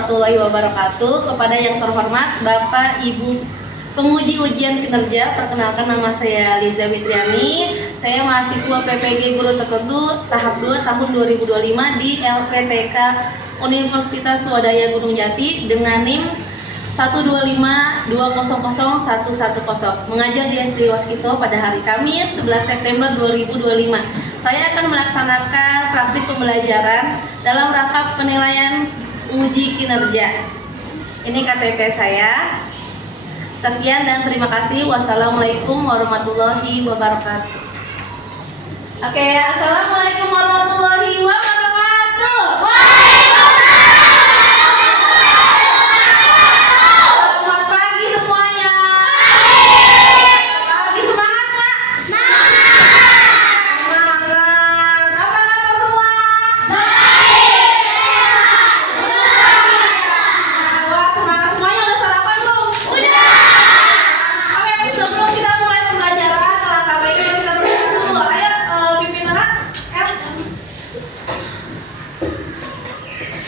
warahmatullahi wabarakatuh. Kepada yang terhormat Bapak Ibu penguji ujian kinerja, perkenalkan nama saya Liza Witriani. Saya mahasiswa PPG Guru Tertentu tahap 2 tahun 2025 di LPTK Universitas Swadaya Gunung Jati dengan NIM 125200110, mengajar di SD Waskito pada hari Kamis 11 September 2025. Saya akan melaksanakan praktik pembelajaran dalam rangka penilaian uji kinerja. Ini KTP saya. Sekian dan terima kasih. Wassalamualaikum warahmatullahi wabarakatuh. Oke, assalamualaikum warahmatullahi wabarakatuh. Selamat pagi semuanya. Pagi, semangat nggak? Semangat. Apa kabar semua? Wah, semangat semuanya. Udah sarapan belum? Udah. Oke, sebelum kita mulai pembelajaran langkah baiknya kita berdoa dulu. Ayo, pimpin anak.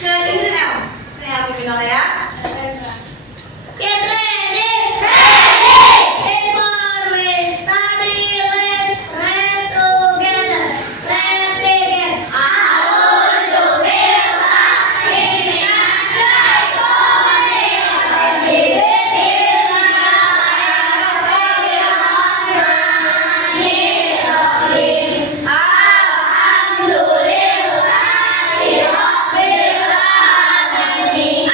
Sini El. Sini El pimpin oleh ya. Get ready! Ready! Before we study, let's pray together. Let's begin. A'udzu billahi minasyaitonir rajim. Bismillahirrahmanirrahim. Alhamdulillahi rabbil alamin.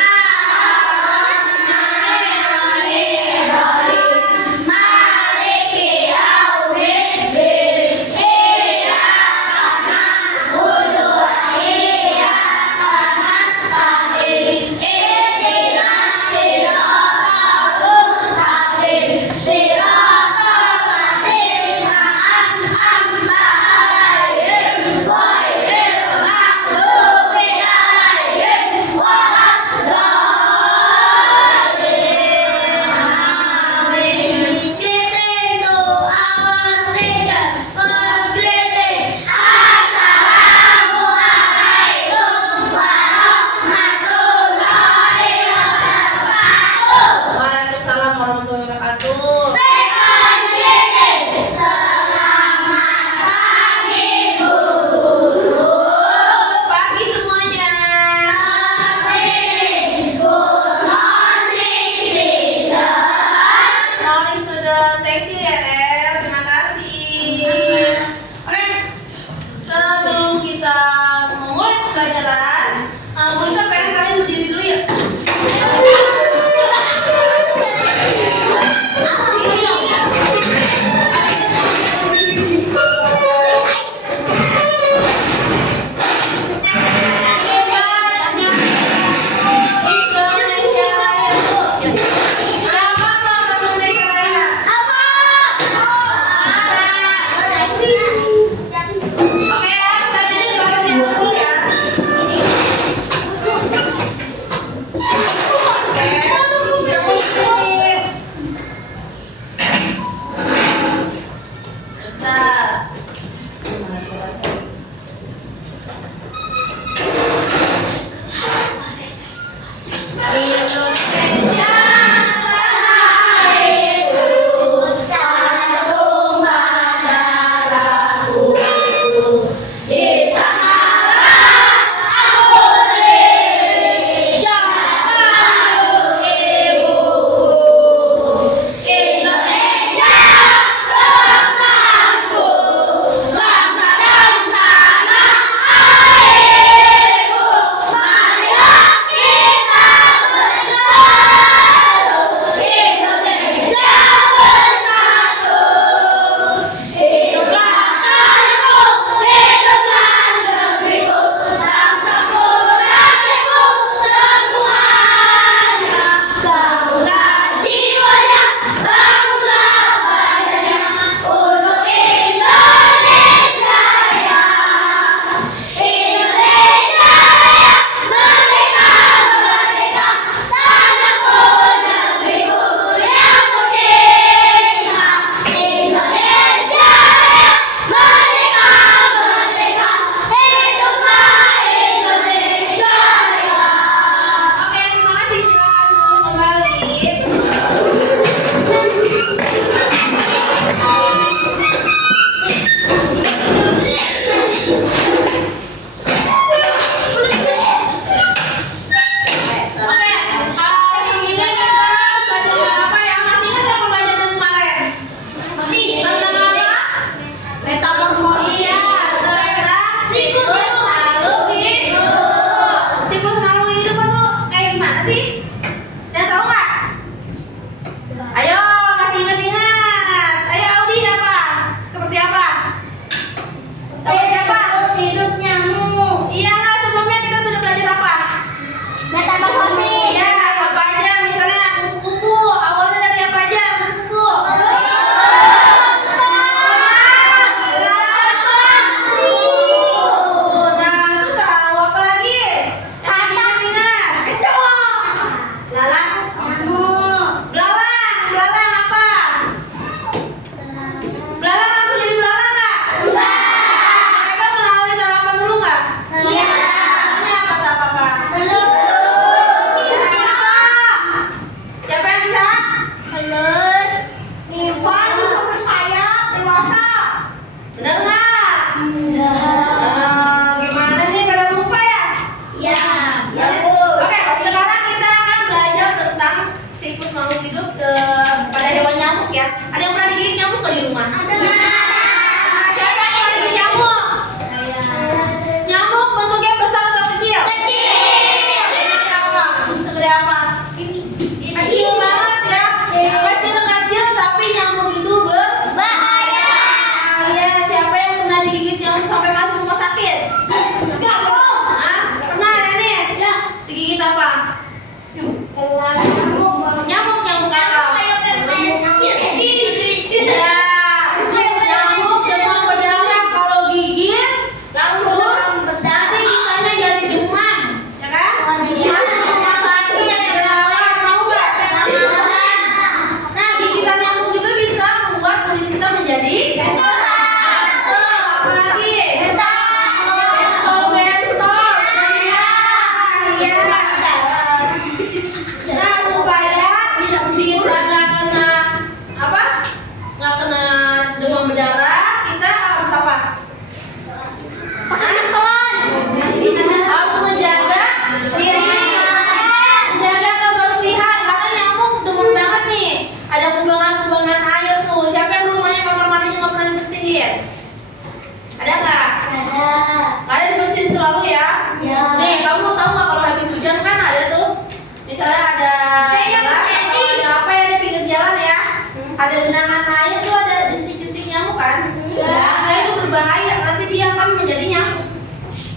genangan air tuh ada jentik-jentik nyamuk kan? Nah, itu berbahaya. Nanti dia akan menjadi nyamuk.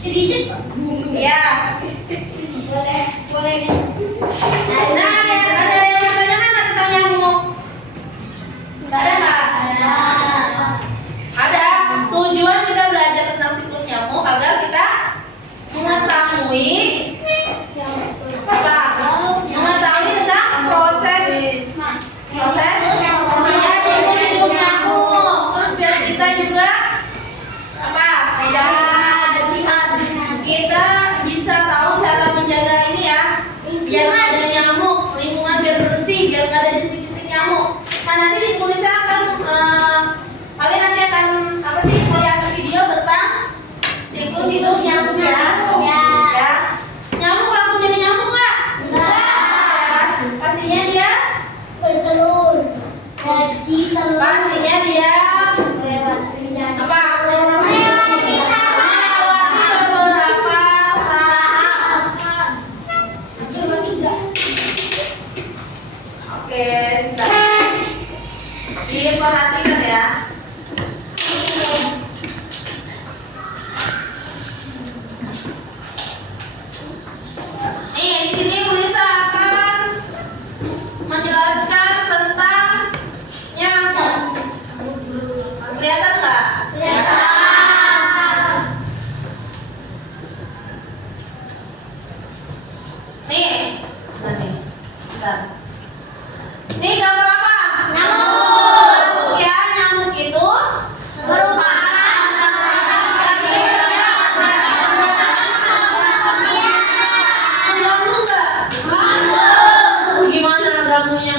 Jadi Ya. boleh nih. Nah, ada yang mau tanyakan tentang nyamuk? Ada nggak? Ada. Tujuan kita belajar tentang siklus nyamuk agar kita mengetahui apa? Mengetahui tentang proses hidup nyamuk. Terus biar kita juga apa? Kita bisa tahu cara menjaga ini ya, biar nggak ada nyamuk, lingkungan biar bersih, biar nggak ada jentik-jentik nyamuk. Nah, nanti di tulisnya akan kalian nanti akan apa sih melihat video tentang siklus hidup nyamuk ya. Ya. Nyamuk langsung jadi nyamuk nggak? Pastinya dia pastinya dia apa? Melewati beberapa tahap. Oke, bentar. Diperhatikan ya. Nih, di sini Kulisa akan menjelaskan tentang nyamuk. Kelihatan nggak? Nih, bentar nih. Bentar. Nih gambar apa? Nyamuk. Ya, nyamuk itu mengganggu nggak? Gimana ganggunya?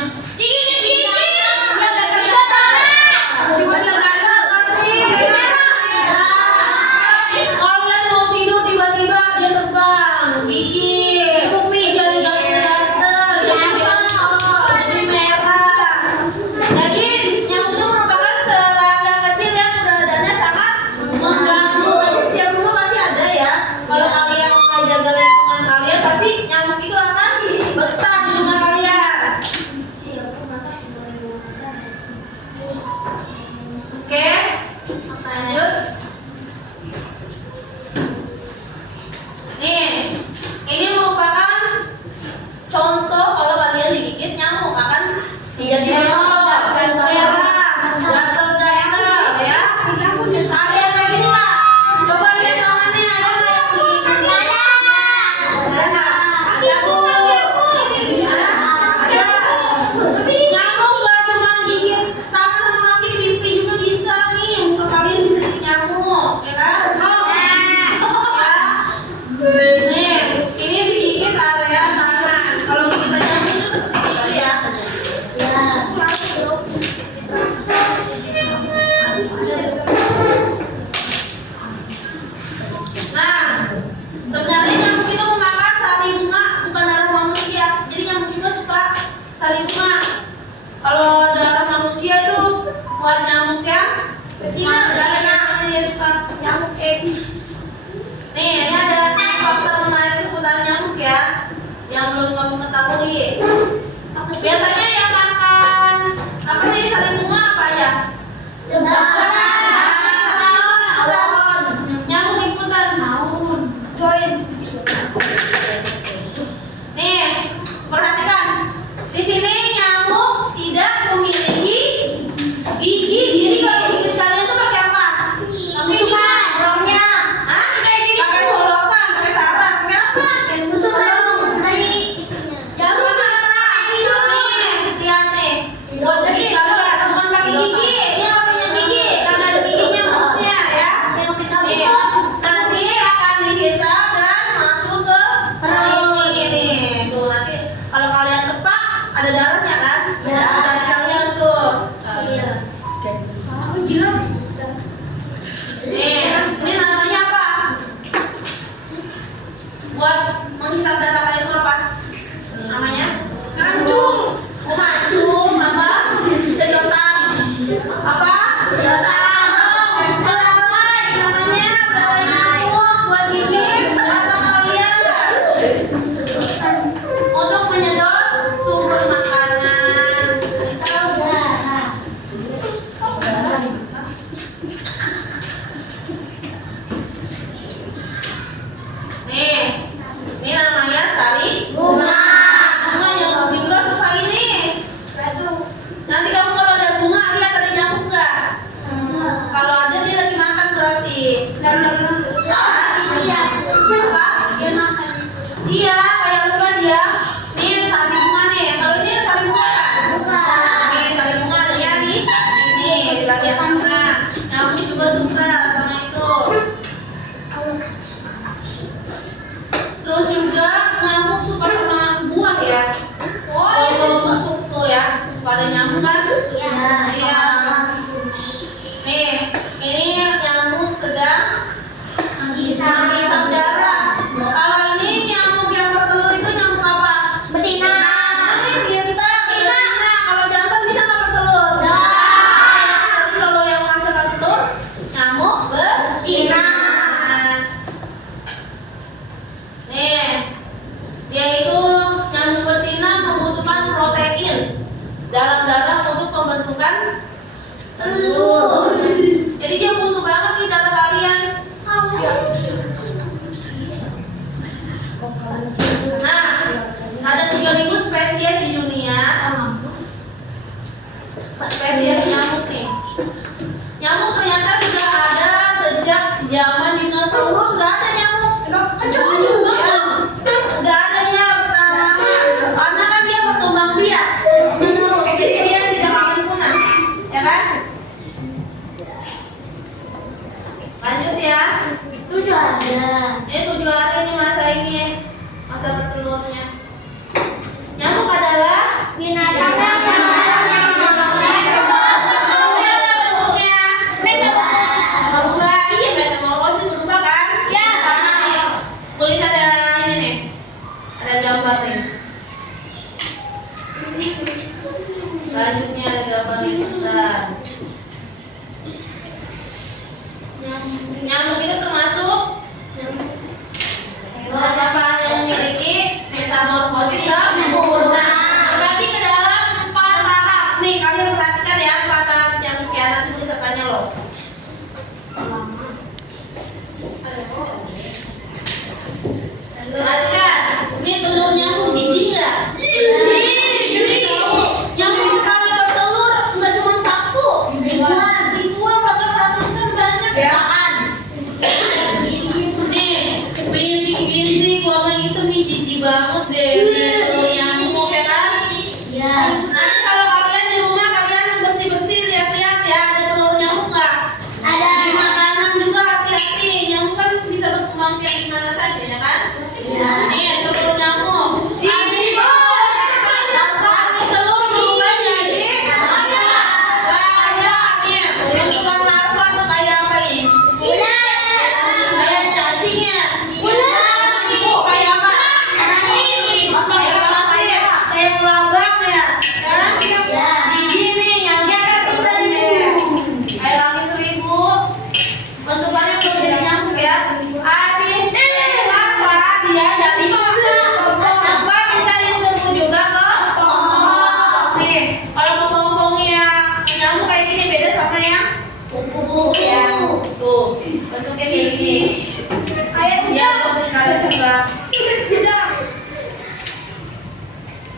Kalian mau tidur tiba-tiba dia terbang, gigit, jadi gatel-gatel, jadi merah. Jadi nyamuk itu merupakan serangga kecil yang keberadaannya sangat mengganggu. Tapi setiap rumah pasti ada ya. Kalau kalian nggak jaga lingkungan kalian, pasti nyamuk itu akan betah di rumah kalian. Oke, lanjut. Nih, ini merupakan contoh kalau kalian digigit nyamuk akan menjadi merah, gatel-gatel ya. Ada yang kayak gini nggak? Coba lihat tangannya, ada nggak yang digigit? Ada nggak? Ada bu? Ada. Nyamuk nggak cuma gigit tangan sama kaki, di pipi juga bisa nih. Muka kalian bisa jadi nyamuk, ya kan? Nih, ini digigit area tangan. Kalau kita nyamuk itu seperti itu ya. Nah, sebenarnya nyamuk itu memakan sari bunga, bukan darah manusia. Jadi nyamuk juga suka sari bunga. Kalau darah manusia itu buat nyamuk yang kecil, darahnya dia suka nyamuk Aedes. Nih, ini ada fakta menarik seputar nyamuk ya, yang belum kamu ketahui. Biasanya yang makan apa sih sari bunga apa ya? Nyamuk ikutan. Nih, perhatikan. Di sini nyamuk tidak memiliki gigi. Jadi kalau gigit kalian tuh pakai apa? Hah? Kayak gini. Pakai solokan, pakai sarang, pakai apa? Lihat nih, buat gigi kalian bukan pakai gigi, dia nggak punya gigi, karena ada giginya mulutnya ya. Nih, nanti akan dihisap dan masuk ke perut ini. Tuh nanti kalau kalian tepak ada darahnya kan? Dari kalian tuh. Nih, ini namanya apa? Buat menghisap darah kalian itu apa? Namanya? Mancung. Oh, mancung apa? Sedotan. Apa? Belalai namanya, belalai nyamuk buat gigit darah kalian. Untuk menyedot sumber makanan. dalam darah untuk pembentukan telur. Jadi dia butuh banget nih darah kalian. Nah, ada 3.000 spesies di dunia. Spesies nyamuk nih. Nyamuk ternyata sudah ada sejak zaman dinosaurus, sudah ada nyamuk. Udah ada ya pertama. Karena kan dia berkembang biak terus menerus, jadi dia tidak akan punah, ya kan? Lanjut ya. 7 ada. Ini 7 hari nih masa bertelurnya. Nyamuk adalah Binatang berubah, iya metamorfosis berubah kan? Ya. Tulis ada ini nih, ada gambar nih. Selanjutnya ada gambarnya sebentar. Nyamuk itu termasuk hewan apa yang memiliki metamorfosis sempurna. Terbagi ke dalam 4 tahap. Nih kalian perhatikan ya 4 tahap nyamuk ya, nanti bisa tanya loh. Perhatikan, ini telur nyamuk jijik nggak? Nyamuk sekali bertelur nggak cuma 1, ribuan bahkan ratusan banyak ya. Nih, bintik-bintik warna hitam nih jijik banget deh. Telur nyamuk ya kan? Ya. Nanti kalau kalian di rumah kalian bersih-bersih lihat-lihat ya ada telur nyamuk nggak? Ada. Di makanan juga hati-hati, nyamuk kan bisa berkembang biak di mana saja ya kan? Ya. Nih telur nyamuk. Ini telur berubah jadi larva nih. Bentukan larva tuh kayak apa nih? Kayak cacing ya. Kayak apa? Kayak kelabang ya. Kan? Gigi nih nyamuk. Kayak langit seribu. Bentukannya belum jadi nyamuk ya. Habis larva dia jadi apa bisa disebut juga ke pohon. Nih, kalau kepompongnya nyamuk kayak gini beda sama yang kupu-kupu ya. Tuh, bentuknya kayak gini. Ya, bentuk kalian juga.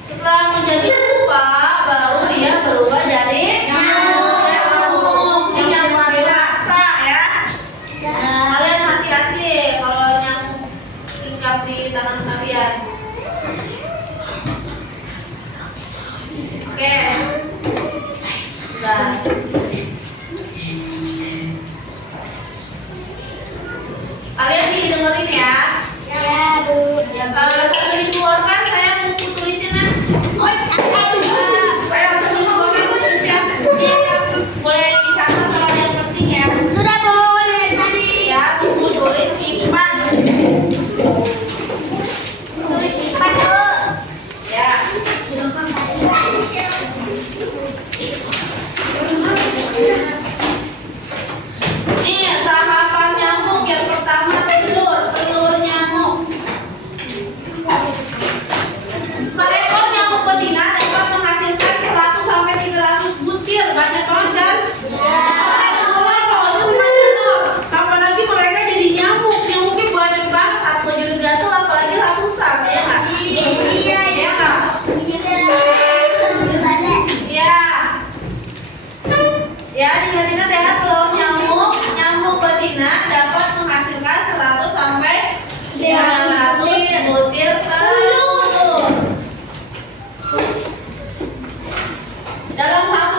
Setelah menjadi pupa, baru dia berubah jadi nyamuk. Ini nyamuk dewasa ya. Kalian hati-hati kalau nyamuk tingkat di tangan kalian. Oke. Udah. Kalian sih dengerin ya. Kalau sambil dikeluarkan saya mau tulisin ya. Supaya sambil dikeluarkan tulisnya. Boleh dicatat kalau ada yang penting ya. Sudah boleh tadi. Ya, ibu tulis kipas. Tulis kipas terus. Ya. Nih tahapan nyamuk yang pertama telur nyamuk. Seekor nyamuk betina dapat menghasilkan 100 sampai 300 butir, banyak banget kan? Apalagi mereka jadi nyamuk, nyamuknya banyak banget, satu aja udah gatel, apalagi ratusan ya nggak? Iya. Ya nggak? Ya. Ya, ingat-ingat ya, telur nyamuk betina dapat menghasilkan 100 sampai 300 butir telur. Dalam satu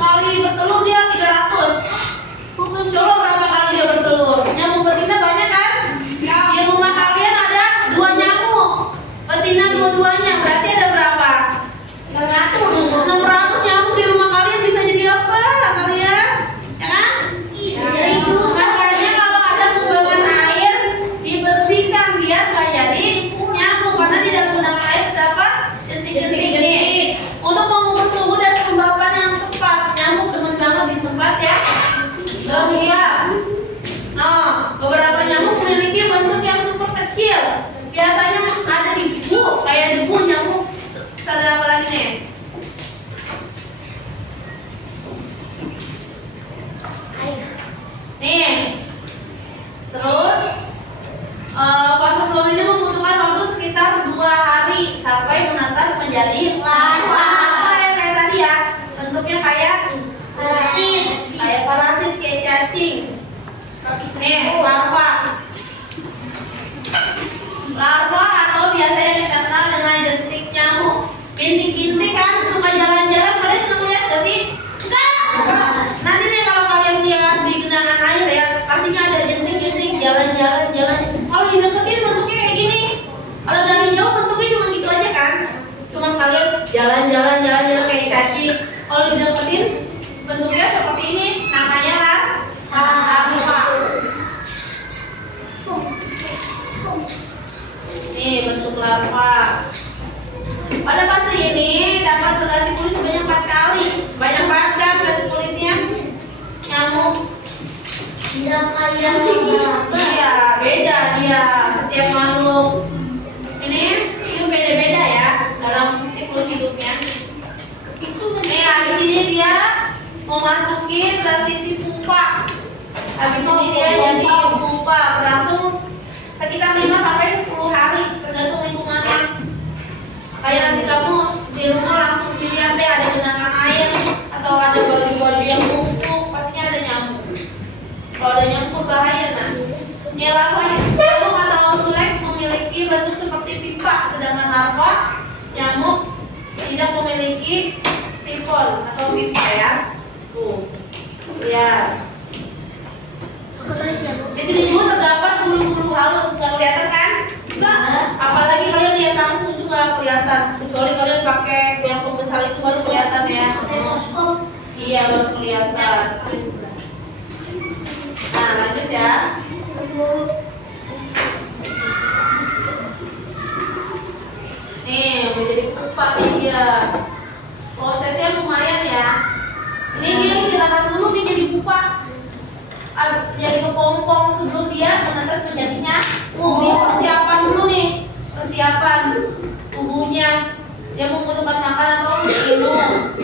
kali bertelur dia 300. Coba berapa kali dia bertelur? Nyamuk betina banyak kan? Di rumah kalian ada 2 nyamuk betina dua-duanya, berarti ada berapa? 600 nyamuk di rumah kalian bisa jadi apa kalian? Ya kan? Makanya kalau ada kubangan air dibersihkan biar nggak jadi nyamuk, karena di dalam kubangan air terdapat jentik-jentik ini. Untuk mengukur suhu dan kelembapan yang tepat, nyamuk demen banget di tempat ya lembab. Nah, beberapa nyamuk memiliki bentuk yang super kecil. Biasanya ada debu, kayak debu nyamuk kayak parasit kayak cacing. Nih, larva. Larva atau biasanya kita kenal dengan jentik nyamuk. Bintik-bintik kan suka jalan-jalan, kalian pernah lihat gak sih? Nanti nih kalau kalian lihat di genangan air ya, pastinya ada jentik-jentik jalan-jalan. Kalau dideketin bentuknya kayak gini. Kalau dari jauh bentuknya cuma gitu aja kan? Cuma kalian jalan-jalan kayak cacing. Kalau dideketin bentuknya seperti ini, namanya larva. Nih bentuk larva. Pada fase ini dapat berganti kulit sebanyak 4 kali. Banyak banget kan berganti kulitnya nyamuk. Tidak kayak Iya, beda dia setiap makhluk. Ini hidup beda-beda ya dalam siklus hidupnya. Nih habis ini dia mau masukin transisi pupa. Habis ini dia jadi pupa berlangsung sekitar 5 sampai 10 hari tergantung lingkungannya. Kayak nanti kamu di rumah langsung dilihat deh ada genangan air atau ada baju-baju yang numpuk, pastinya ada nyamuk. Kalau ada nyamuk bahaya nah. Ini larvanya. Nyamuk atau sulek memiliki bentuk seperti pipa, sedangkan larva nyamuk tidak memiliki sifon atau pipa ya. Tuh, lihat. Di sini juga terdapat bulu-bulu halus, nggak kelihatan kan? Apalagi kalian lihat langsung itu nggak kelihatan, kecuali kalian pakai yang pembesar itu baru kelihatan ya. Iya baru kelihatan. Nah lanjut ya. Nih udah jadi pupa nih dia. Prosesnya lumayan ya. Ini dia istirahat dulu nih jadi pupa. Jadi kepompong sebelum dia menetas menjadinya. Ini persiapan dulu nih. Persiapan tubuhnya. Dia membutuhkan makan atau minum.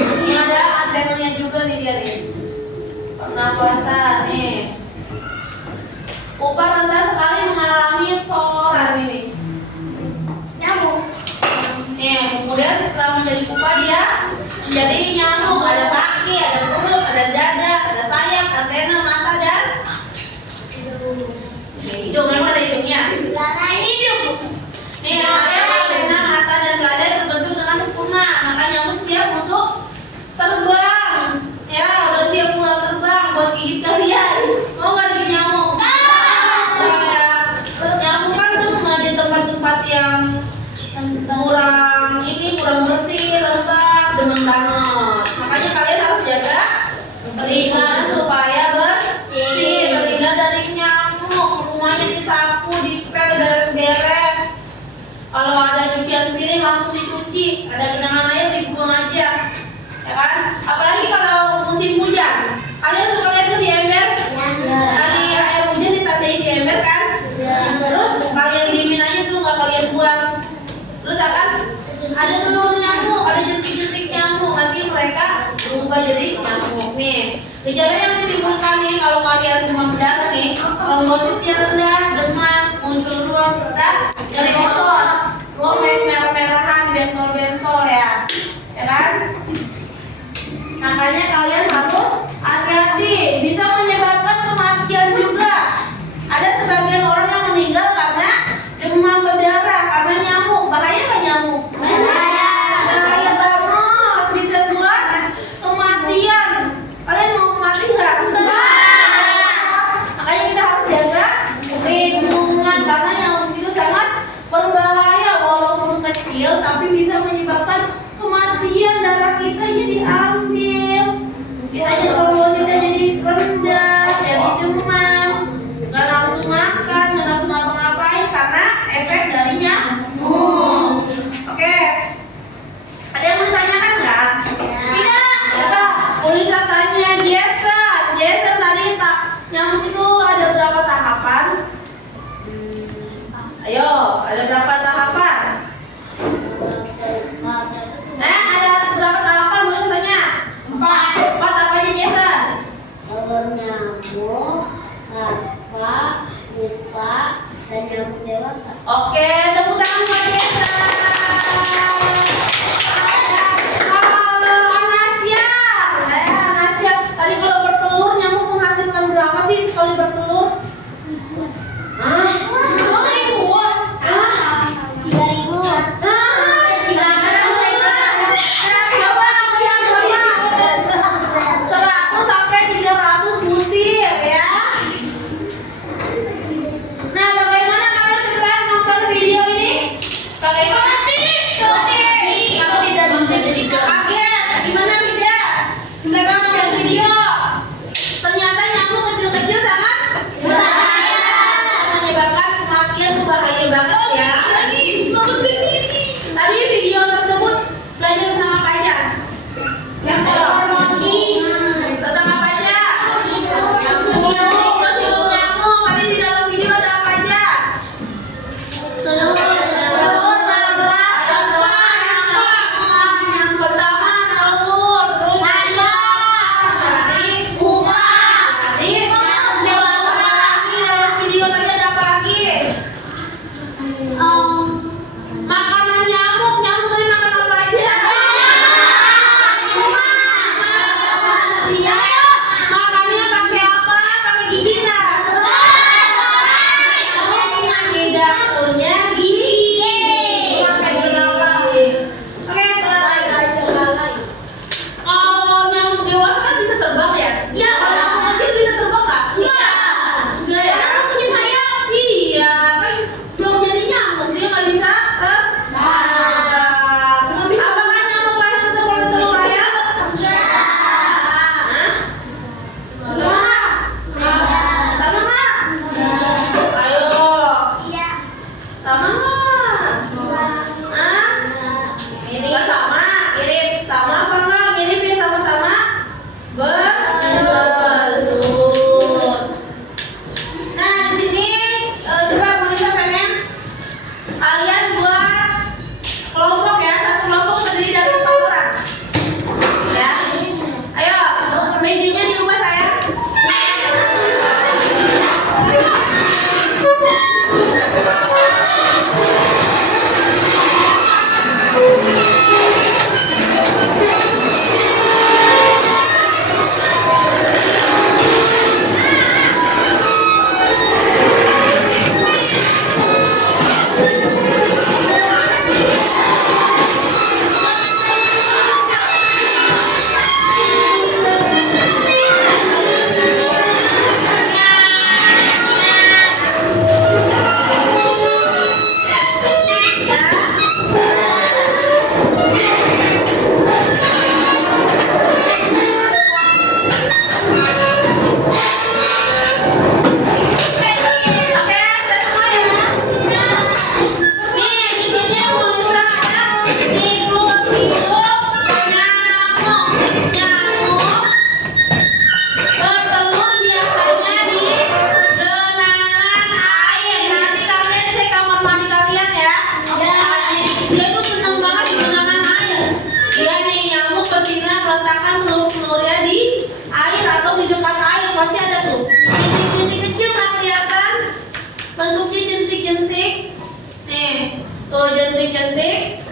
Ini ada antenanya juga nih dia nih. Pernapasan nih. Pupa rentan sekali mengalami sororan ini. Nyamuk. Nih, kemudian setelah menjadi pupa dia menjadi nyamuk. Ada kaki, ada perut, ada dada, ada sayap, antena, mata dan hidung. Memang ada hidungnya. Nih, sayap, antena, mata dan dada terbentuk dengan sempurna. Maka nyamuk siap untuk terbang. Ya, udah siap buat terbang, buat gigit kalian. Mau nggak digigit nyamuk? Nyamuk kan tuh di tempat-tempat yang kurang bersih, lembab, demen banget. Makanya kalian harus jaga lingkungan supaya bersih, terhindar dari nyamuk. Rumahnya disapu, dipel, beres-beres. Kalau ada cucian piring langsung dicuci, ada genangan air dibuang aja, ya kan? Apalagi kalau musim hujan, kalian suka lihat tuh di ember, dari air hujan ditandain di ember kan? Terus kalian diemin aja tuh, nggak kalian buang. Terus akan ada telur nyamuk, ada jentik-jentik nyamuk, nanti mereka berubah jadi nyamuk. Nih, gejala yang ditimbulkan nih kalau kalian demam berdarah nih, trombositnya rendah, demam, muncul ruam serta nyeri otot, ruam merah-merahan, bentol-bentol ya kan? Makanya kalian harus hati-hati, bisa menyebabkan kematian juga. Ada sebagian orang yang meninggal karena demam berdarah karena nyamuk. Bahaya nggak nyamuk? Bahaya banget, bisa buat kematian. Kalian mau mati nggak? Makanya kita harus jaga lingkungan karena nyamuk itu sangat berbahaya. Walaupun kecil tapi bisa menyebabkan kematian. Darah kita jadi ambil, kita jadi trombositnya jadi rendah, jadi demam, nggak nafsu makan, nggak nafsu ngapa-ngapain karena efek dari nyamuk. Oke, ada yang mau ditanyakan nggak? Tidak. Polisi tanya Jason tadi nyamuk itu ada berapa tahapan? Ayo, ada berapa tahapan? Ada berapa tahapan? Boleh tanya? 4 apa aja Jason? Telur nyamuk, larva, pupa, dan nyamuk dewasa. Oke, tepuk tangan buat Jason. Tuh jentik-jentik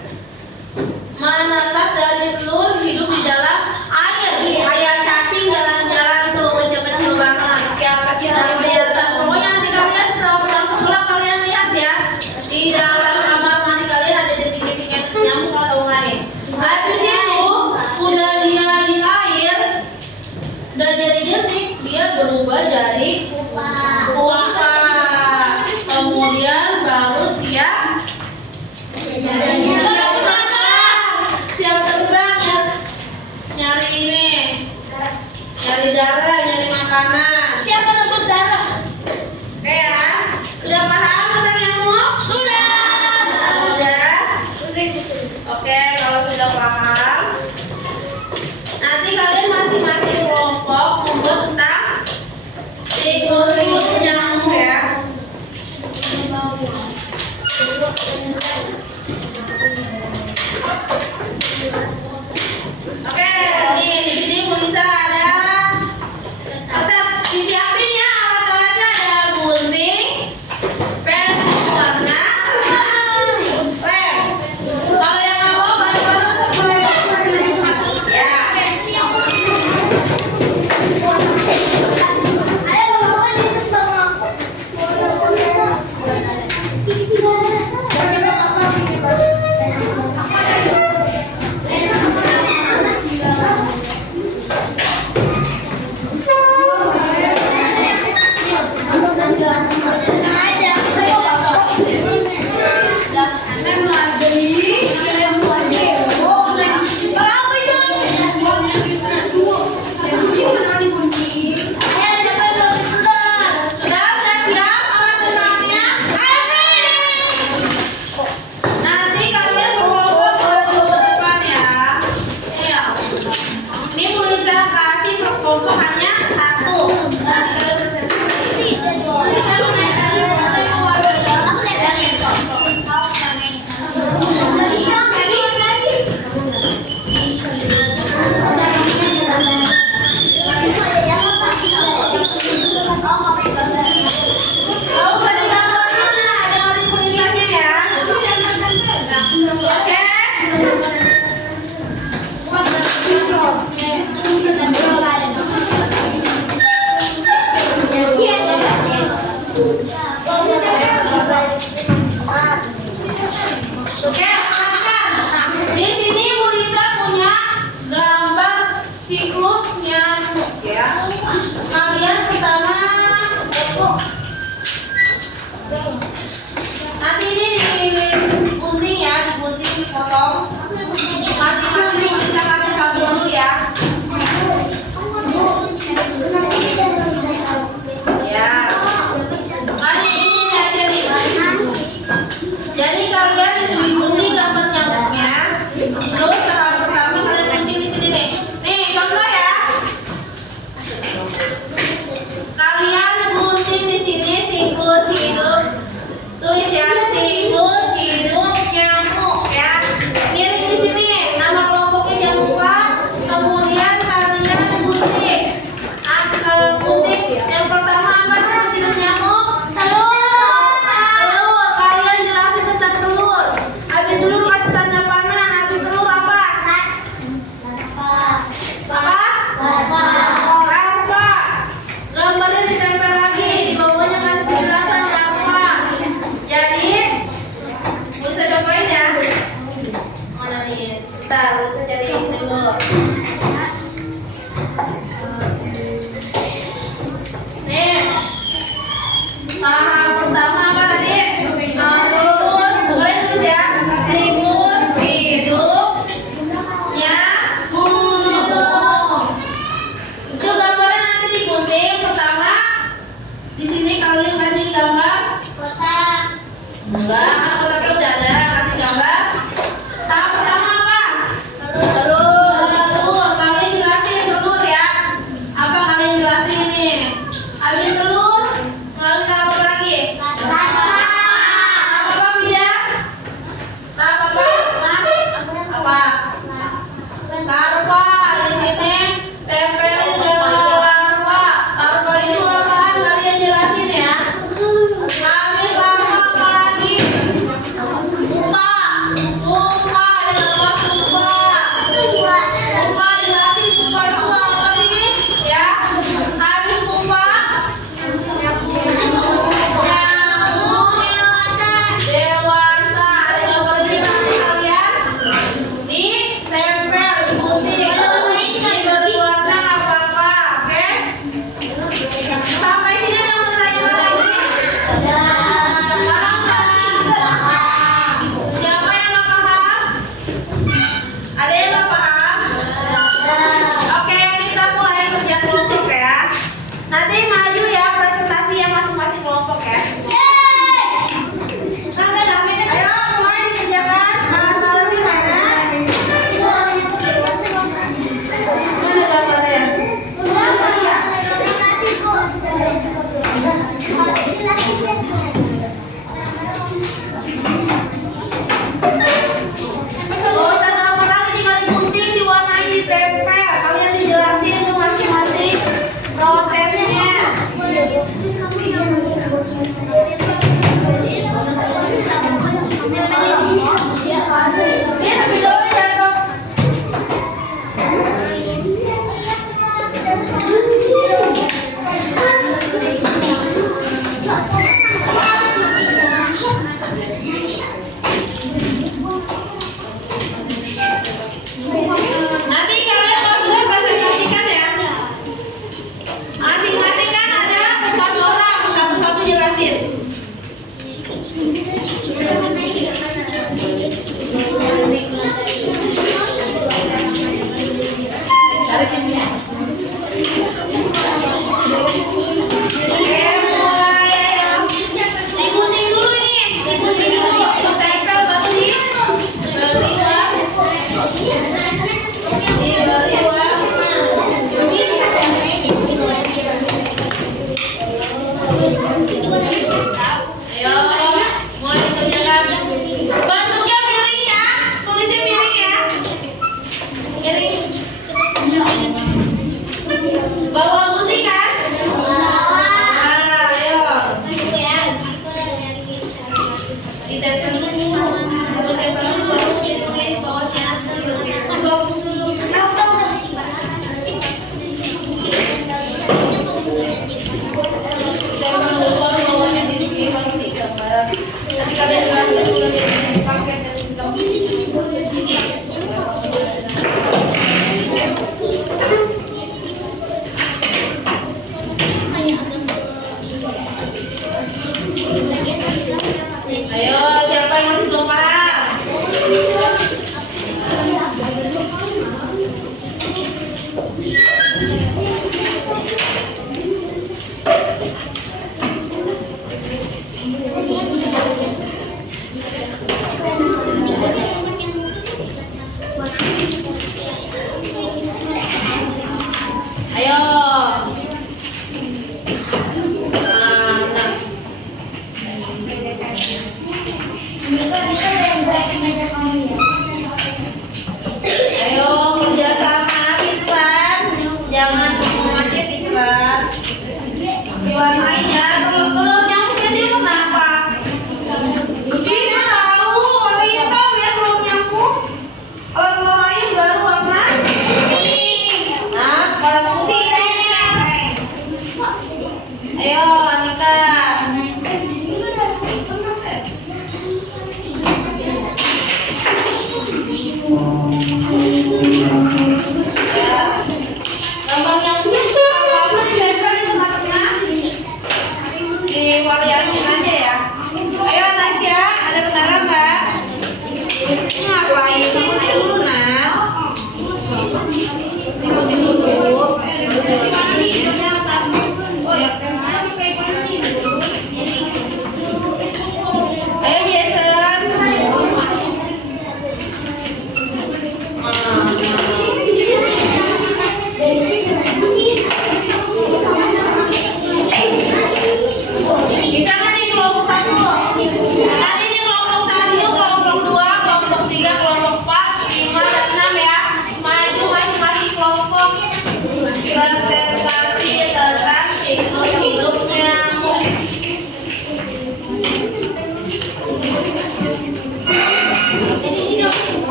menetas dari telur hidup di dalam air. Kayak cacing jalan-jalan tuh kecil-kecil banget. Kelihatan. Pokoknya nanti kalian setelah pulang sekolah kalian lihat ya, di dalam kamar mandi kalian ada jentik-jentik nyamuk atau lain. Habis itu udah dia di air, udah jadi jentik, dia berubah jadi pupa. Kemudian baru siap terbang ya, nyari ini, nyari darah, nyari makanan. Siapa dapat darah? Oke ya, sudah paham tentang nyamuk? Sudah. Oke, kalau sudah paham, nanti kalian masing-masing kelompok membuat tentang siklus nyamuk ya. Oke, nih di sini Mulisa ada. Tetap disiapin ya alat-alatnya, ada gunting, pensil warna, lem. Kalau yang nggak bawa baru-baru ya. Bentar, bisa cari dulu. Nih, tahap pertama apa tadi? Turun, boleh tulis ya. Tikus hidup nyamuk. Itu gambarnya nanti digunting. Pertama, di sini kalian kasih gambar Kotak. enggak, kan kotaknya udah ada. Kasih gambar. Tahap pertama apa? Telur. Telur. Kalian jelasin telur ya. Apa kalian jelasin nih? Habis telur, lalu apa lagi? Apa beda? Tahap apa? Apa? Larva. Di sini tempelin gambar larva. Larva itu apaan? Kalian jelasin ya. Habis larva apa lagi? Pupa. Pupa. Ada gambar pupa. Pupa jelasin pupa itu apa sih? Ya. Habis pupa. Nyamuk. Dewasa. Ada gambar ini nanti kalian ditempel, digunting. Ini berwarna apa-apa, oke? Sampai sini ada pertanyaan lagi? Paham nggak? Siapa yang nggak paham? Ada yang nggak paham? Oke, kita mulai kerja kelompok ya. Nanti maju ya presentasi yang masing-masing kelompok ya. Ayo mulai dikerjakan. Alat-alatnya mana? Mana gambarnya? Gak usah gambar lagi, tinggal digunting, diwarnain, ditempel. Kalian dijelasin tuh masing-masing prosesnya. Ini tapi dulu jatuh. Nanti kalian kalau boleh presentasikan ya. Masing-masing kan ada 4 orang, satu-satu jelasin. Dari sini ya. Oke, mulai ayo. Digunting dulu ini, digunting dulu. Ditempel baru diberi warna. Diberi warna. Ayo, mulai dikerjakan. Bentuknya miring ya, tulisnya miring ya. Miring. Bawa gunting kan? Nah, ayo. Ditempel dulu. Ditempel dulu baru ditulis bawahnya. Bagus. Ditempel dulu baru bawahnya ditulis baru digambar. Nanti kalian jelasin dulu di paket dan ayo, siapa yang masih belum paham? Ayo. Nah. Ayo kerjasama iklan, jangan mengacet iklan. Diwarnain ya, telur nyamuknya dia warna apa? Dia tahu warna hitam ya telur nyamuk. Kalau telur ayam baru warna. Nah, warna putih kayaknya. Ayo Anita.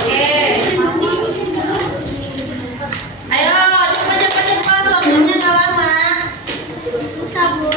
Oke. Ayo, cepat, waktunya nggak lama. Susah, Bu.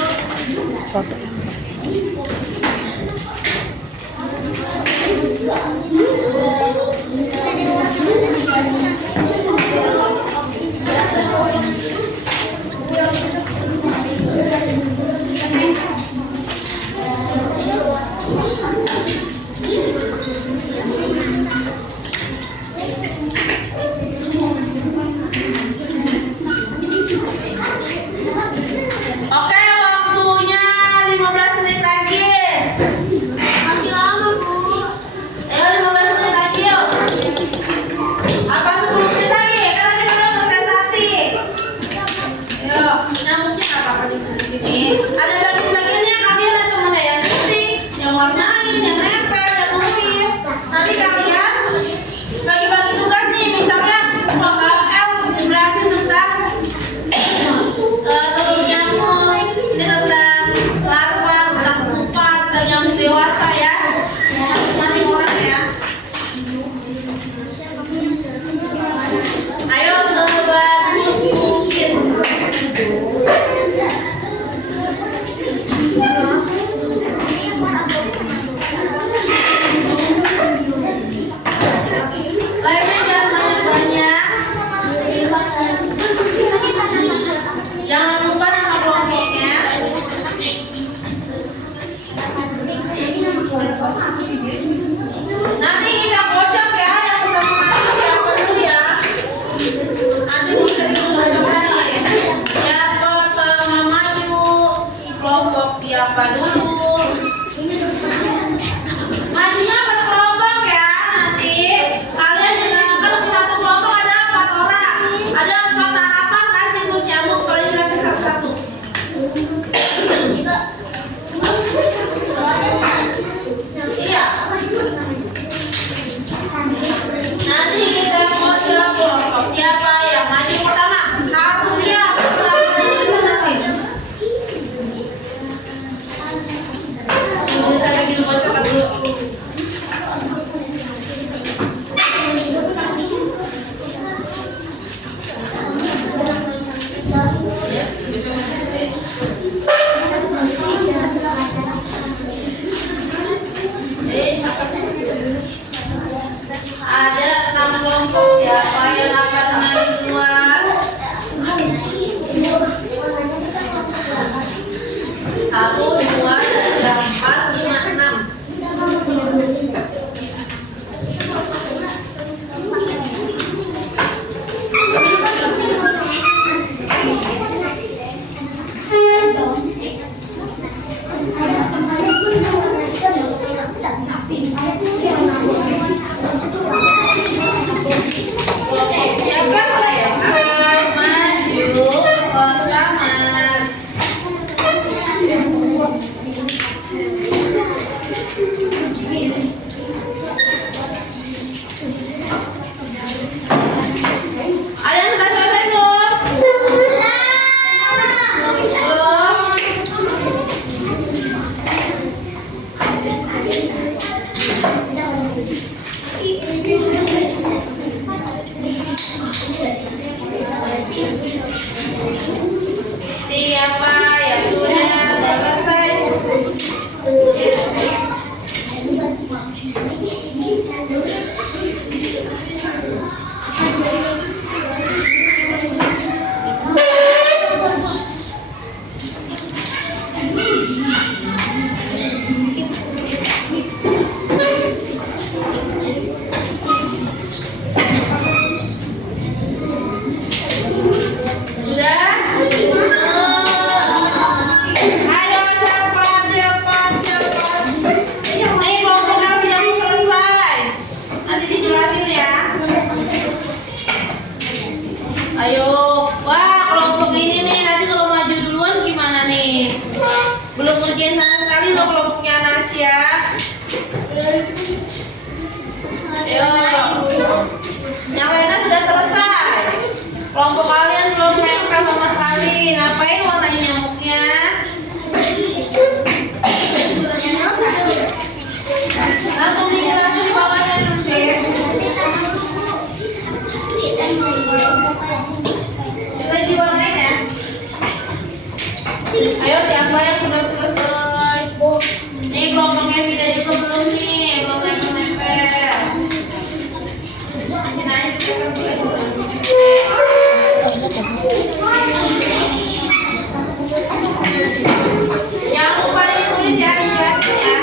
Jangan lupa ditulis ya dijelasin ya.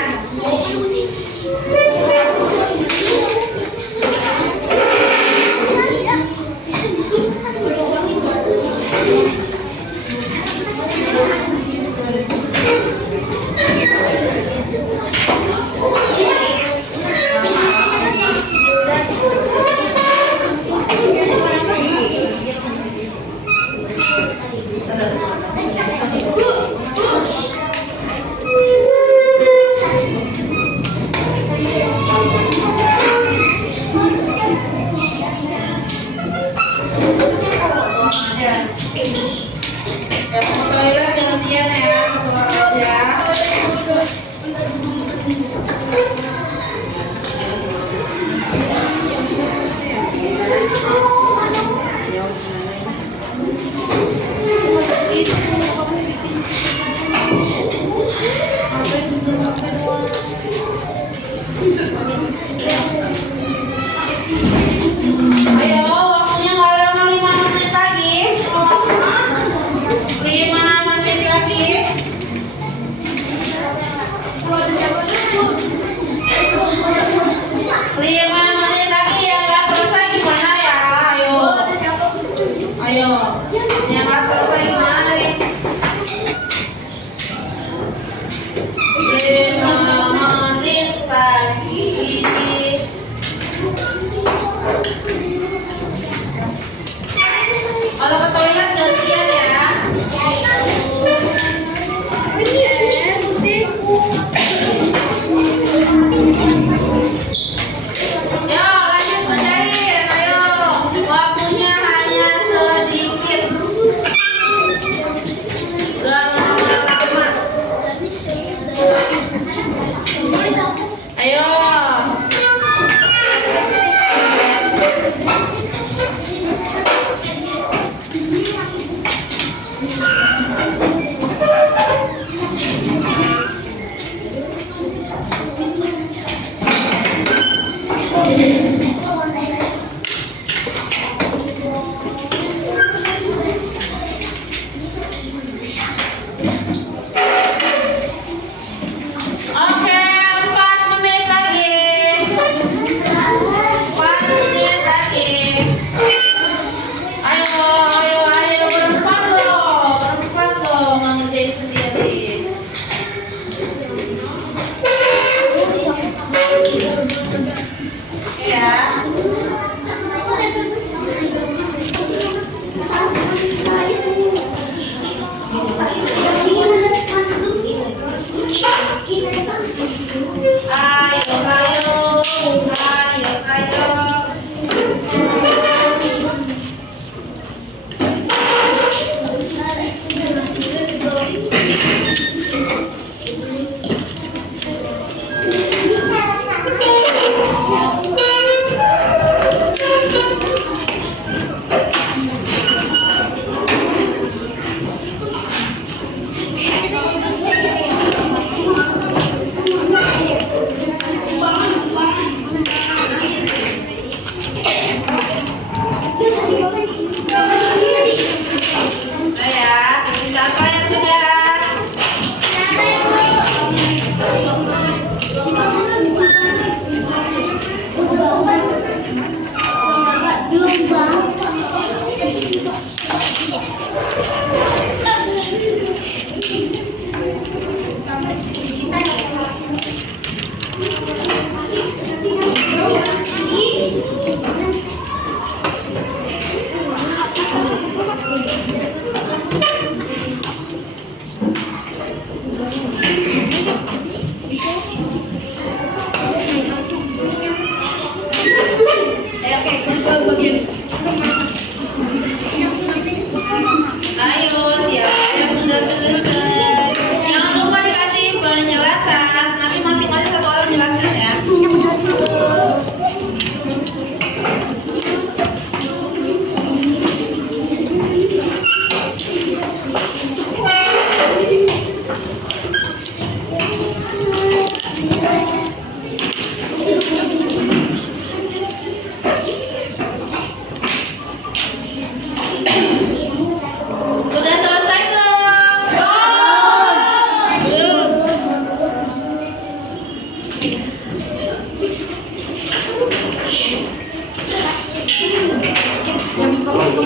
Ayo,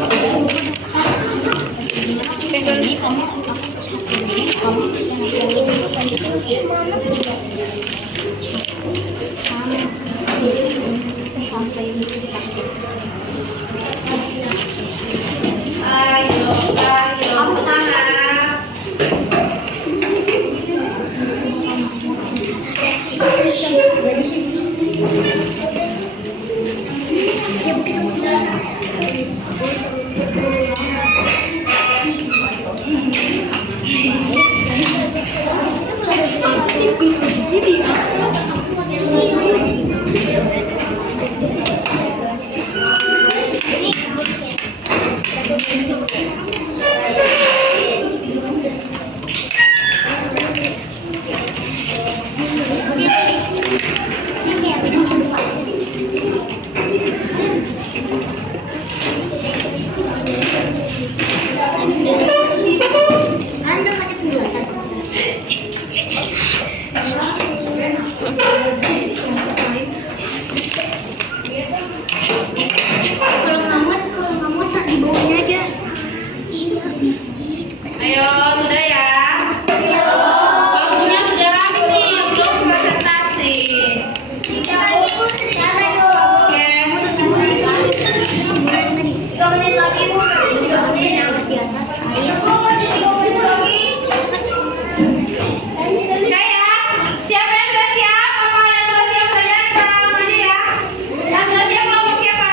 semangat. Anda kasih penjelasan. Kalau nggak mau saat di bawahnya aja. Ayo, sudah ya. Waktunya sudah habis nih, belum presentasi. Oke, Di atas air. saya siapa yang sudah siap? Apa yang sudah siap saya ke Madi ya? Yang sudah siap kelompok siapa?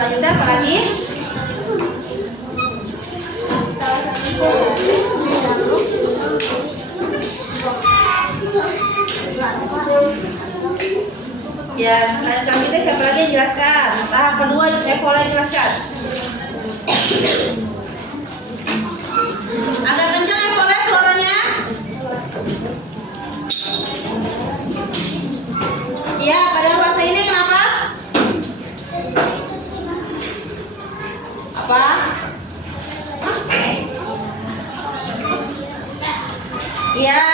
Selanjutnya apa lagi? Ya, selanjutnya siapa lagi yang jelaskan? Tahap kedua, boleh jelaskan. Agak kencang ya, boleh suaranya? Iya, pada fase ini kenapa? Apa? Iya,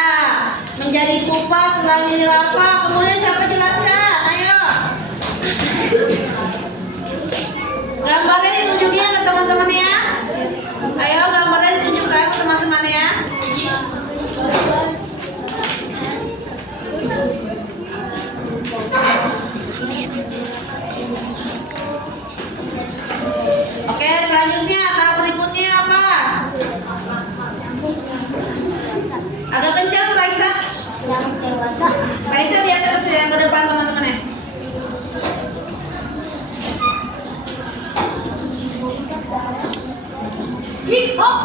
menjadi pupa setelah menjadi larva. Kemudian siapa jelaskan? Ayo. Gambarnya ditunjukin ke teman-temannya. Ayo, gambarnya ditunjukkan ke teman-temannya. Oke, selanjutnya tahap berikutnya apa? Agak kencang, Raisa. Yang dewasa. Raisa lihat yang ke depan teman-temannya. Hip hop.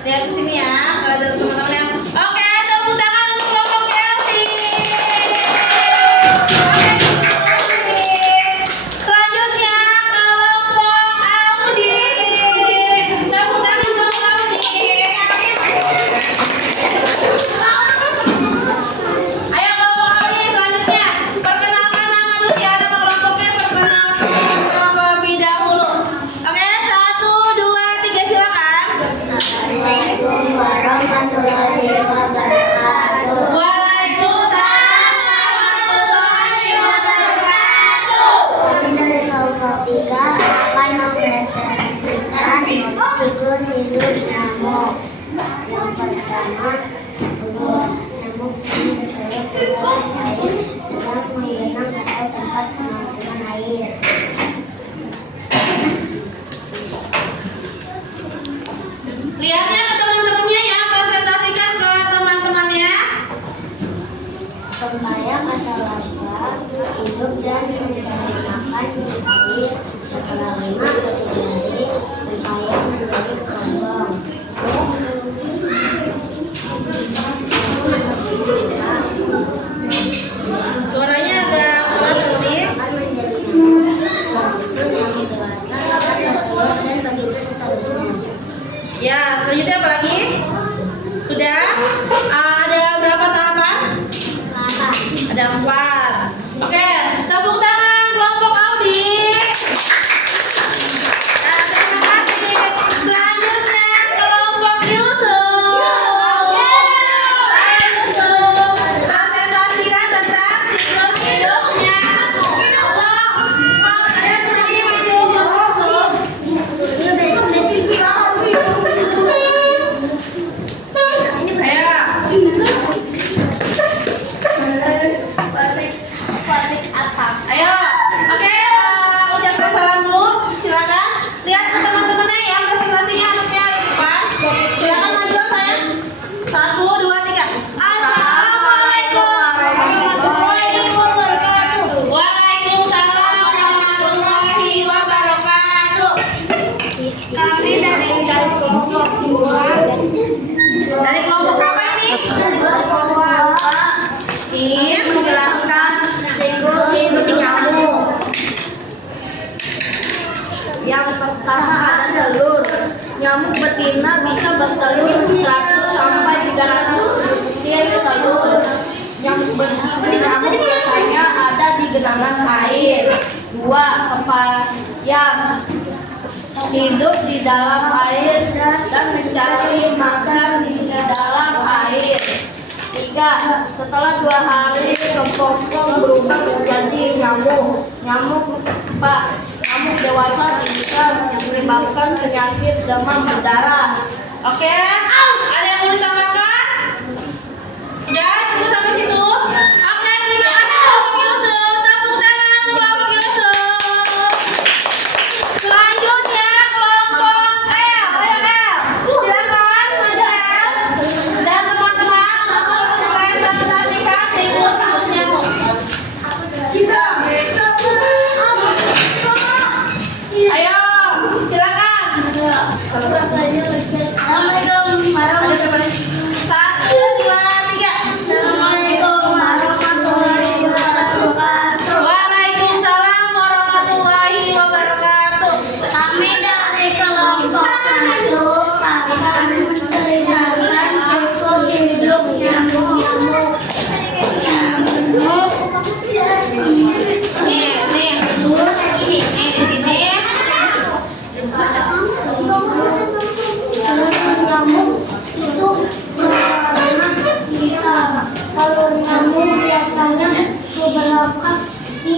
Lihat ke sini ya, ada teman-teman yang oke, tepuk tangan untuk kelompok Kelsi. Selanjutnya kelompok Audi. Tepuk tangan kelompok Audi. Ayo kelompok Audi, selanjutnya perkenalkan nama dulu ya, nama kelompoknya perkenalkan terlebih dahulu. Oke, 1, 2, 3 silakan. Assalamualaikum warahmatullahi wabarakatuh. Waalaikumsalam warahmatullahi wabarakatuh. Kami dari kelompok 3 akan mempresentasikan siklus hidup nyamuk. Yang pertama, nyamuk sering bertelur di bawah air dan menggenang atau tempat penampungan air. Lihatnya ke teman-temannya ya, presentasikan ke teman-temannya. Pempayang atau larva hidup dan mencari makan di air. Setelah 5 ke 7 hari, pempayang menjadi gelombang. Suaranya agak keras Budi. Akan menjadi nyamuk. Itu nyamuk dewasa akan bertelur dan begitu seterusnya. Ya, selanjutnya apa lagi? Sudah? Ada berapa tahapan? Ada 4. Oke, tepuk tangan kelompok Audi. Nah, terima kasih. Selanjutnya kelompok Yusuf. Ayo Yusuf, presentasikan tentang siklus hidup nyamuk. Ayo sini maju Yusuf. Ayo, oke, ucapkan salam dulu, silakan. Lihat ke teman-temannya ya, presentasinya anaknya di depan. Silakan maju sayang. 1, 2, 3. Assalamualaikum warahmatullahi wabarakatuh. Waalaikumsalam warahmatullahi wabarakatuh. Kami dari kelompok 2. Dari kelompok berapa ini? Ingin menjelaskan siklus hidup nyamuk. Yang pertama ada telur. Nyamuk betina bisa bertelur 100 sampai 300 butir telur. Nyamuk betina biasanya ada di genangan air. 2. Pempayang hidup di dalam air dan mencari makan di dalam air. 3. Setelah 2 hari kepompong berubah menjadi nyamuk. Nyamuk dewasa bisa menyebabkan penyakit demam berdarah. Oke, ada yang mau ditambahkan? Udah, cukup sampai situ. Oke, terima kasih kelompok Yusuf. Tepuk tangan untuk kelompok Yusuf. Selanjutnya kelompok Assalamualaikum warahmatullahi Satu, dua, tiga. warahmatullahi wabarakatuh. Waalaikumsalam warahmatullahi wabarakatuh. Kami dari kelompok 1 akan menceritakan siklus hidup nyamuk. Nih, di sini. Nyamuk itu berwarna hitam. Telur nyamuk biasanya beberapa di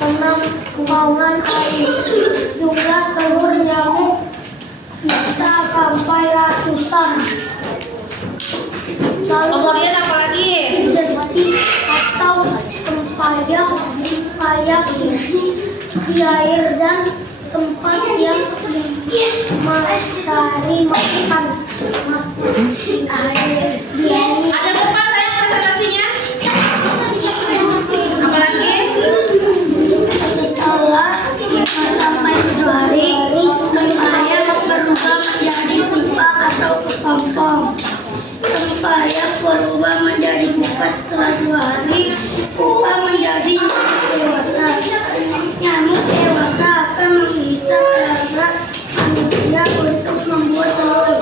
penampungan air. Jumlah telur nyamuk bisa sampai ratusan. Kemudian apa lagi? Jadi atau tempayan kayak di air dan tempat yang mencari makan di air. Ada lupa saya presentasinya? Apa lagi? Setelah 5 sampai 7 hari, tempayan berubah menjadi pupa atau kepompong. Tempayan berubah menjadi pupa setelah 2 hari. Pupa menjadi nyamuk dewasa. Nyamuk dewasa akan menghisap darah manusia untuk membuat telur.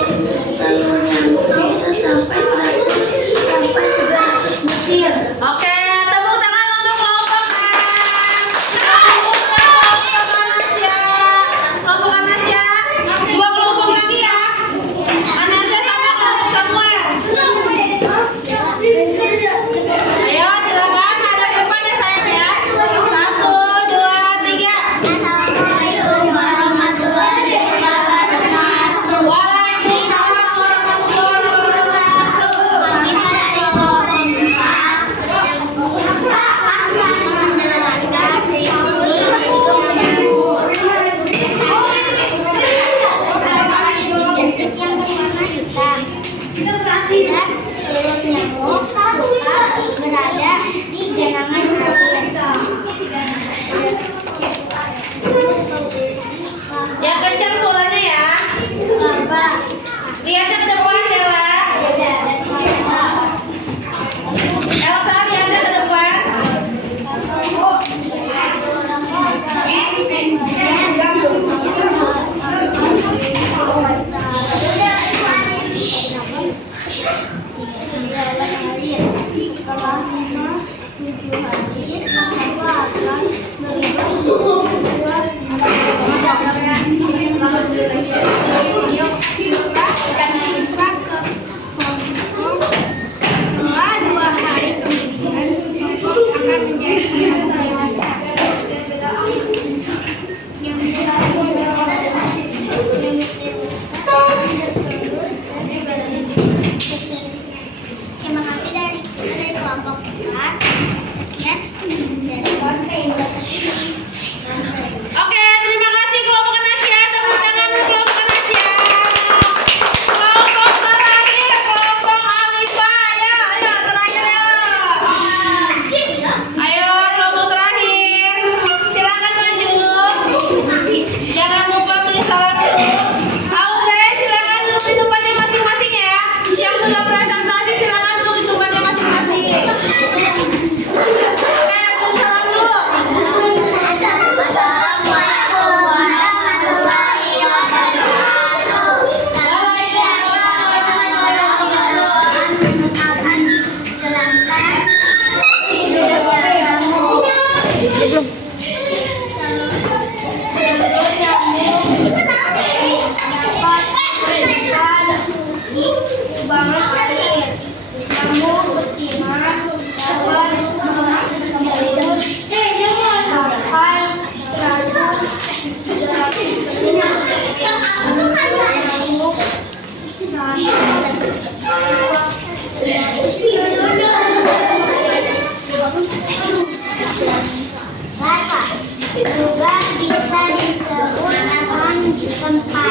Telur nyamuk bisa sampai 100 sampai 300 butir. Oke, tepuk tangan untuk kelompok A. Tepuk tangan kelompok Anasya. Kelompok Anasya. 2 kelompok lagi ya. Anasya sama kelompok Samuel. Ayo silakan ada depan ya sayang ya. 1, 2, 3. Assalamualaikum warahmatullahi wabarakatuh. Waalaikumsalam warahmatullahi wabarakatuh. Kami dari kelompok 4 akan menjelaskan siklus hidup nyamuk. Bentuk yang berwarna hitam. Dan telur nyamuk berada di genangan air. Yang kencang suaranya ya. Lihatnya ke depan ya, Lah. Elsa lihatnya ke depan. Terima kasih dari kelompok 4. Sekian dari Oke, terima kasih kelompok Anasya. Tepuk tangan untuk kelompok Anasya. Kelompok terakhir, kelompok Alifa. Ayo, terakhir ya. Ayo, kelompok terakhir. Silakan maju. Jangan lupa beri salam dulu. Audrey, silakan duduk di tempatnya masing-masing ya. Yang sudah presentasi silakan duduk di tempatnya masing-masing. Oke, beri salam dulu. Assalamualaikum warahmatullahi wabarakatuh. Waalaikumsalam warahmatullahi wabarakatuh. Akan menjelaskan hidup nyamuk. Di kubangan air. Nyamuk betina dapat membunuh sampai 100 juga bisa disebut tempat